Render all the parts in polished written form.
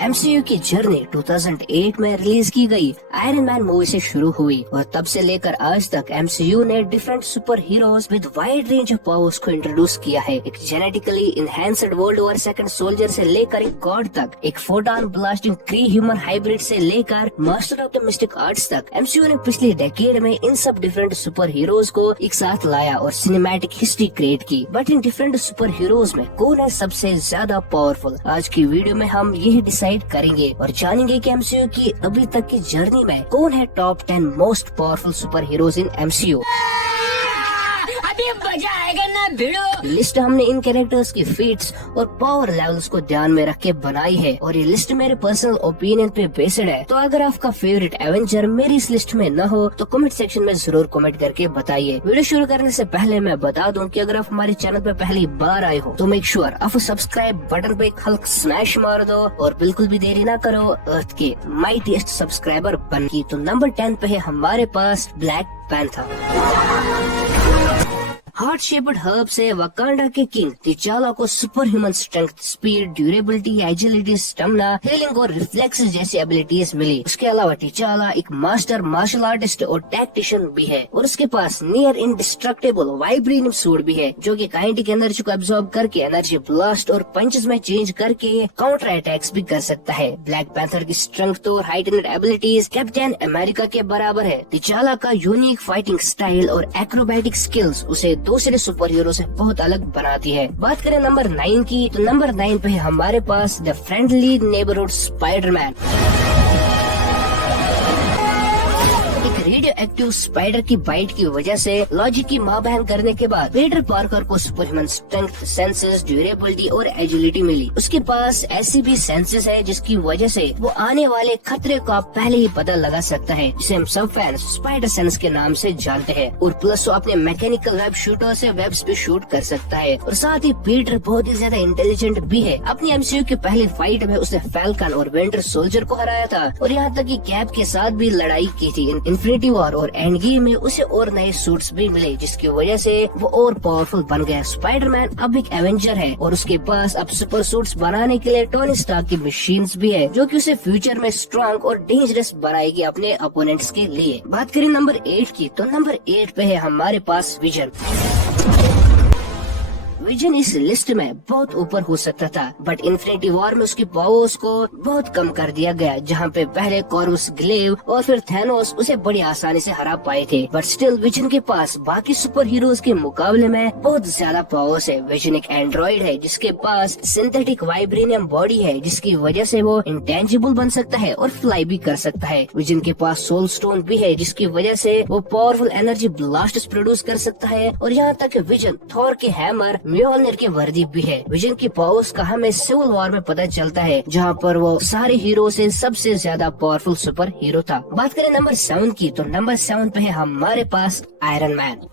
MCU की journey 2008 में release की गई आयरन मैन मूवी से शुरू हुई और तब से लेकर आज तक एमसीयू ने different super heroes with wide range of powers को इंट्रोड्यूस किया है। एक genetically enhanced world war second soldier से लेकर एक गॉड तक, एक फोटॉन ब्लास्टिंग क्री ह्यूमन हाइब्रिड से लेकर master of the mystic arts तक, एमसीयू ने पिछले डेकेड में इन सब डिफरेंट सुपर हीरोज को एक साथ लाया और सिनेमैटिक हिस्ट्री क्रिएट की। But in different super heroes में कौन है सबसे ज्यादा पावरफुल? आज की वीडियो में हम यही डिसाइड करेंगे और जानेंगे कि एमसीयू की अभी तक की जर्नी में कौन है top 10 most powerful super heroes in MCU. अभी मजा आएगा ना भिड़ो। लिस्ट हमने इन कैरेक्टर्स की फीट्स और पावर लेवल्स को ध्यान में रख के बनाई है और ये लिस्ट मेरे पर्सनल ओपिनियन पे बेस्ड है। तो अगर आपका फेवरेट एवेंजर मेरी इस लिस्ट में न हो तो कमेंट सेक्शन में जरूर कमेंट करके बताइए। वीडियो शुरू करने से पहले मैं बता दूं कि अगर आप हमारे चैनल पे पहली बार आए हो तो मेक श्योर आप सब्सक्राइब बटन पे एक हल्का स्मैश मार दो और बिल्कुल भी देरी ना करो अर्थ के माइटीएस्ट सब्सक्राइबर बन की। तो नंबर 10 पे है हमारे पास Black Panther. Heart shaped herb से वकांडा के किंग तिचाला को super human strength, speed, durability, agility, stamina, healing और रिफ्लेक्स जैसी एबिलिटीज मिली। उसके अलावा तिचाला एक मास्टर मार्शल आर्टिस्ट और टैक्टिशियन भी है और उसके पास नियर इंडिस्ट्रक्टेबल वाइब्रेनियम सूट भी है जो कि काइनेटिक एनर्जी को एब्जॉर्ब करके एनर्जी ब्लास्ट और पंचेस में चेंज करके काउंटर अटैक्स भी कर सकता है। ब्लैक पैंथर की स्ट्रेंथ और हाइटेंड एबिलिटीज कैप्टन अमेरिका के बराबर है। तिचाला का यूनिक फाइटिंग स्टाइल और एक्रोबैटिक स्किल्स उसे दूसरे सुपर हीरो से बहुत अलग बनाती है। बात करें नंबर 9 की तो नंबर 9 पे है हमारे पास the friendly neighbourhood Spiderman. Radioactive spider की बाइट की वजह से लॉजिक की मां बहन करने के बाद पीटर पार्कर को super human strength, senses, durability और एजिलिटी मिली। उसके पास ऐसी भी सेंसेस है जिसकी वजह से वो आने वाले खतरे का पहले ही पता लगा सकता है, जिसे हम सब फैंस स्पाइडर सेंस के नाम से जानते हैं। और प्लस वो अपने मैकेनिकल वेब शूटर से वेब्स भी शूट कर सकता है। और साथ ही पीटर बहुत ही ज्यादा इंटेलिजेंट भी है। अपनी एमसीयू की पहली फाइट में उसने फैल्कन और विंटर सोल्जर को हराया था और यहाँ तक कि कैप के साथ भी लड़ाई की थी। इन्फिनिटी वॉर और एंड गेम में उसे और नए सूट्स भी मिले जिसकी वजह से वो और पावरफुल बन गया। स्पाइडरमैन अब एक एवेंजर है और उसके पास अब सुपर सूट्स बनाने के लिए टोनी स्टार्क की मशीन्स भी है जो कि उसे फ्यूचर में स्ट्रॉन्ग और डेंजरस बनाएगी अपने अपोनेंट्स के लिए। बात करें नंबर 8 की तो नंबर 8 पे है हमारे पास विजन। विजन इस लिस्ट में बहुत ऊपर हो सकता था बट इन्फिनिटी वॉर में उसकी पावर्स को बहुत कम कर दिया गया, जहाँ पे पहले कॉर्वस ग्लेव और फिर थैनोस उसे बड़ी आसानी से हरा पाए थे। बट स्टिल विजन के पास बाकी सुपर हीरोज के मुकाबले में बहुत ज्यादा पावर्स है। विजन एक एंड्रॉइड है जिसके पास सिंथेटिक वाइब्रेनियम बॉडी है जिसकी वजह से वो इंटेंजिबल बन सकता है और फ्लाई भी कर सकता है। विजन के पास सोल स्टोन भी है जिसकी वजह से वो पावरफुल एनर्जी ब्लास्ट प्रोड्यूस कर सकता है। और यहाँ तक विजन थॉर के हैमर म्योल्निर के वर्दी भी है। विजन की पावर्स का हमें सिविल वॉर में पता चलता है जहाँ पर वो सारे हीरो से सबसे ज्यादा पावरफुल सुपर हीरो था। बात करें नंबर 7 की तो नंबर 7 पे है हमारे पास आयरन मैन।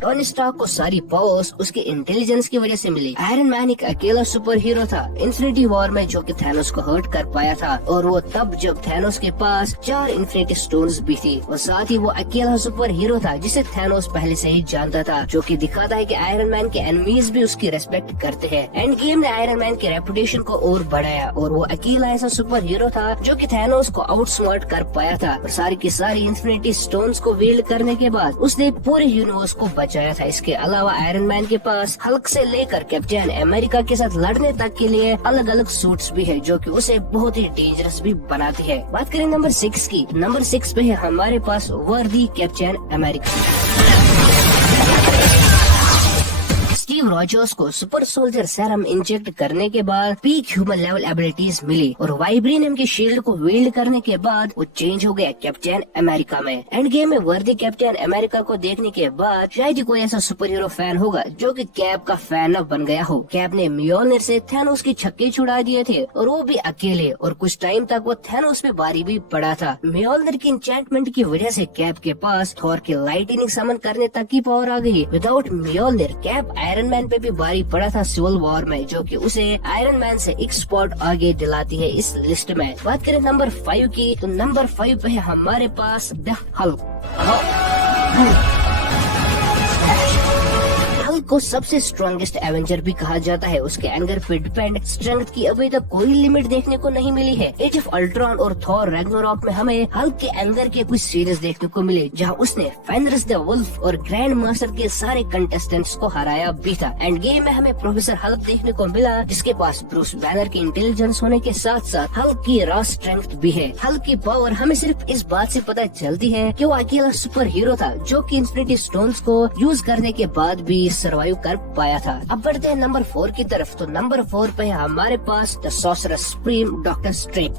टोनी स्टार्क को सारी पावर्स उसके इंटेलिजेंस की वजह से मिली। आयरन मैन एक अकेला सुपर हीरो था इन्फिनिटी वॉर में जो कि थैनोस को हर्ट कर पाया था और वो तब जब थैनोस के पास 4 इन्फिनिटी स्टोन्स भी थी और साथ ही वो अकेला सुपर हीरो था जिसे थैनोस पहले से ही जानता था, जो कि दिखाता है कि आयरन मैन के एनिमीज भी उसकी रेस्पेक्ट करते हैं। एंड गेम ने आयरन मैन के रेपुटेशन को और बढ़ाया और वो अकेला ऐसा सुपर हीरो था जो कि थैनोस को आउटस्मार्ट कर पाया था और सारी की सारी इन्फिनिटी स्टोन्स को वील्ड करने के बाद उसने पूरे यूनिवर्स को बचाया था। इसके अलावा आयरन मैन के पास हल्क से लेकर कैप्टन अमेरिका के साथ लड़ने तक के लिए अलग अलग सूट्स भी है जो कि उसे बहुत ही डेंजरस भी बनाती है। बात करें नंबर 6 की, नंबर 6 पे है हमारे पास वर्दी कैप्टन अमेरिका। स्टीव रॉजर्स को सुपर सोल्जर सेरम इंजेक्ट करने के बाद पीक ह्यूमन लेवल एबिलिटीज मिली और वाइब्रेनियम के शील्ड को वील्ड करने के बाद वो चेंज हो गया कैप्टन अमेरिका में। एंड गेम में वर्दी कैप्टन अमेरिका को देखने के बाद शायद ही कोई ऐसा सुपर हीरो फैन होगा जो कि कैप का फैन अब बन गया हो। कैप ने म्योल्निर से थैनोस के छक्के छुड़ा दिए थे और वो भी अकेले और कुछ टाइम तक वो थैनोस में भारी भी पड़ा था। म्योल्निर की इंचेंटमेंट की वजह से कैप के पास थॉर के लाइटनिंग समन करने तक की पावर आ गई। विदाउट म्योल्निर कैप आयरन मैन पे भी भारी पड़ा था सिविल वॉर में, जो कि उसे आयरन मैन से एक स्पॉट आगे दिलाती है इस लिस्ट में। बात करें नंबर 5 की तो नंबर 5 पे है हमारे पास द हल्क। को सबसे स्ट्रॉन्गेस्ट एवेंजर भी कहा जाता है। उसके एंगर पे डिपेंड स्ट्रेंथ की अभी तक कोई लिमिट देखने को नहीं मिली है। एज ऑफ अल्ट्रॉन और थॉर रैग्नारोक में हमें हल्क के एंगर के कुछ सीरीज देखने को मिले, जहां उसने फेनरिस द वुल्फ और ग्रैंड मास्टर के सारे कंटेस्टेंट्स को हराया भी था। एंड गेम में हमें प्रोफेसर हल्क देखने को मिला, जिसके पास ब्रूस बैनर की इंटेलिजेंस होने के साथ साथ हल्क की रॉ स्ट्रेंथ भी है। हल्क की पावर हमें सिर्फ इस बात से पता चलती है कि वो अकेला सुपर हीरो था जो कि इन्फिनिटी स्टोन्स को यूज करने के बाद भी सरवाइव कर पाया था। अब बढ़ते हैं नंबर 4 की तरफ। तो नंबर 4 पे है हमारे पास the sorcerer supreme Doctor Strange.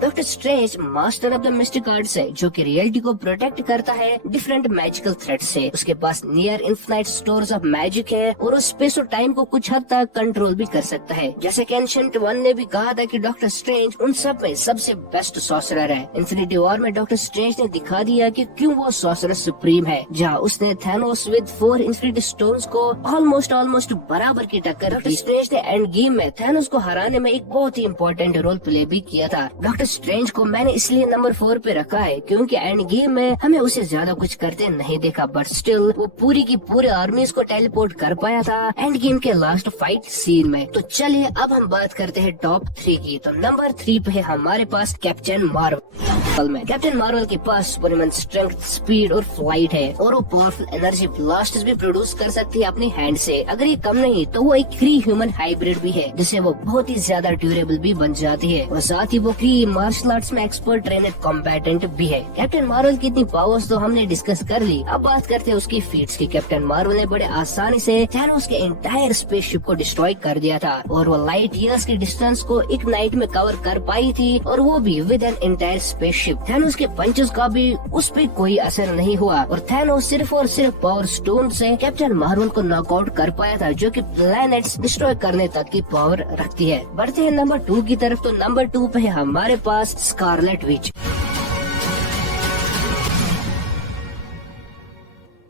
Doctor Strange master of the mystic arts है, जो कि रियलिटी को प्रोटेक्ट करता है डिफरेंट मैजिकल थ्रेट से। उसके पास near infinite stores of magic है और वो स्पेस और टाइम को कुछ हद तक कंट्रोल भी कर सकता है। जैसे कि एंशिएंट वन ने भी कहा था कि डॉक्टर स्ट्रेंज उन सब में सबसे बेस्ट सॉर्सरर है। इन्फिनिटी वॉर में डॉक्टर स्ट्रेंज ने दिखा दिया कि क्यों वो सॉर्सरर सुप्रीम है, जहाँ उसने थैनोस विद 4 इन्फिनिटी स्टोन्स को ऑलमोस्ट बराबर की टक्कर। डॉक्टर स्ट्रेंज ने एंड गेम में थैनोस को हराने में एक बहुत ही इम्पोर्टेंट रोल प्ले भी किया था। डॉक्टर स्ट्रेंज को मैंने इसलिए नंबर 4 पे रखा है क्योंकि एंड गेम में हमें उसे ज्यादा कुछ करते नहीं देखा, बट स्टिल वो पूरी की पूरी आर्मीज को टेलीपोर्ट कर पाया था एंड गेम के लास्ट फाइट सीन में। तो चलिए अब हम बात करते हैं टॉप 3 की। तो नंबर 3 पे है हमारे पास कैप्टन मार्वल में। कैप्टन मार्वल के पास सुपरमैन स्ट्रेंथ, स्पीड और फ्लाइट है और वो पावरफुल एनर्जी ब्लास्ट भी प्रोड्यूस कर सकती है अपने हैंड से। अगर ये कम नहीं तो वो एक क्री ह्यूमन हाइब्रिड भी है, जिससे वो बहुत ही ज्यादा ड्यूरेबल भी बन जाती है और साथ ही वो क्री मार्शल आर्ट्स में एक्सपर्ट ट्रेनड कॉम्बैटेंट भी है। कैप्टन मार्वल की इतनी पावर्स तो हमने डिस्कस कर ली, अब बात करते हैं उसकी फीट्स की। कैप्टन मार्वल ने बड़े आसानी से थैनोस के एंटायर स्पेसशिप को डिस्ट्रॉय कर दिया था और वो लाइट ईयर्स की डिस्टेंस को एक नाइट में कवर कर पाई थी, और वो भी with an entire spaceship. Thanos के पंचेस का भी उस पे कोई असर नहीं हुआ और थैनोस सिर्फ और सिर्फ पावर स्टोन से कैप्टन मार्वल को नॉकआउट कर पाया था, जो कि प्लैनेट्स डिस्ट्रॉय करने तक की पावर रखती है। बढ़ते हैं नंबर 2 की तरफ। तो नंबर 2 पे है हमारे पास स्कारलेट विच।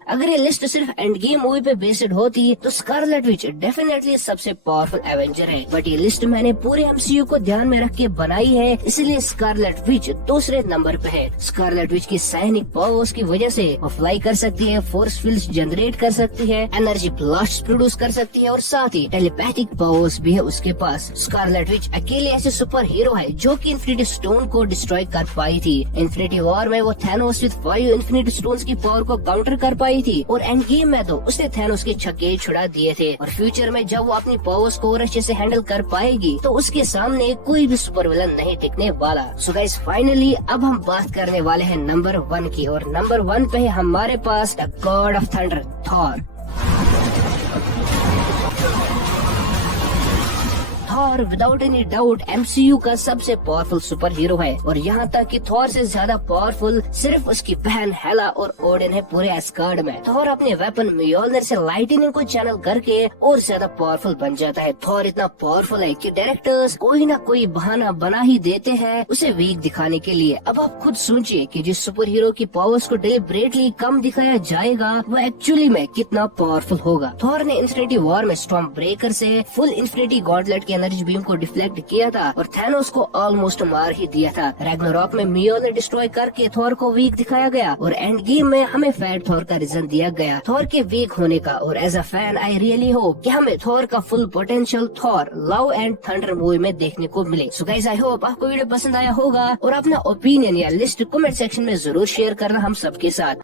अगर ये लिस्ट सिर्फ एंड गेम मूवी पे बेस्ड होती तो स्कारलेट विच डेफिनेटली सबसे पावरफुल एवेंजर है, बट ये लिस्ट मैंने पूरे एमसीयू को ध्यान में रख के बनाई है, इसलिए स्कारलेट विच दूसरे नंबर पे है। स्कारलेट विच की साइनिक पावर्स की वजह से वो फ्लाई कर सकती है, फोर्स फील्ड्स जनरेट कर सकती है, एनर्जी ब्लास्ट प्रोड्यूस कर सकती है और साथ ही टेलीपैथिक पावर्स भी है उसके पास। स्कारलेट विच अकेले ऐसे सुपर हीरो है जो कि इन्फिनिटी स्टोन को डिस्ट्रॉय कर पाई थी। इन्फिनिटी वॉर में वो थैनोस विद 5 इन्फिनिटी स्टोन्स की पावर को काउंटर कर पाई थी और एंड गेम में तो उसने थैनोस के छक्के छुड़ा दिए थे। और फ्यूचर में जब वो अपनी पावर्स को और अच्छे से हैंडल कर पाएगी तो उसके सामने कोई भी सुपर विलन नहीं टिकने वाला। सो गाइस फाइनली अब हम बात करने वाले हैं नंबर 1 की, और नंबर 1 पे है हमारे पास the god of thunder, Thor. Thor without any doubt MCU का सबसे पावरफुल सुपर हीरो है, और यहाँ तक कि थॉर से ज्यादा पावरफुल सिर्फ उसकी बहन हेला और ओडिन है पूरे एस्गार्ड में। थॉर अपने वेपन म्योल्नर से लाइटनिंग को चैनल करके और ज्यादा पावरफुल बन जाता है। थॉर इतना पावरफुल है कि डायरेक्टर्स कोई ना कोई बहाना बना ही देते हैं उसे वीक दिखाने के लिए। अब आप खुद सोचिए कि जिस सुपर हीरो की पावर्स को डिलिबरेटली कम दिखाया जाएगा वो एक्चुअली में कितना पावरफुल होगा। थॉर ने इन्फिनिटी वॉर में स्टॉर्म ब्रेकर से फुल इन्फिनिटी गॉडलेट के एनर्जी बीम को डिफ्लेक्ट किया था और थैनोस को ऑलमोस्ट मार ही दिया था। रैग्नारोक में म्योल्नर डिस्ट्रॉय करके थॉर को वीक दिखाया गया और एंड गेम में हमें फैट थॉर का रीजन दिया गया थॉर के वीक होने का। और as a fan I really hope कि हमें थॉर का full potential Thor love and thunder movie में देखने को मिले। सो गाइस आई होप आपको वीडियो पसंद आया होगा और अपना ओपिनियन या लिस्ट कमेंट सेक्शन में जरूर शेयर करना हम सबके साथ।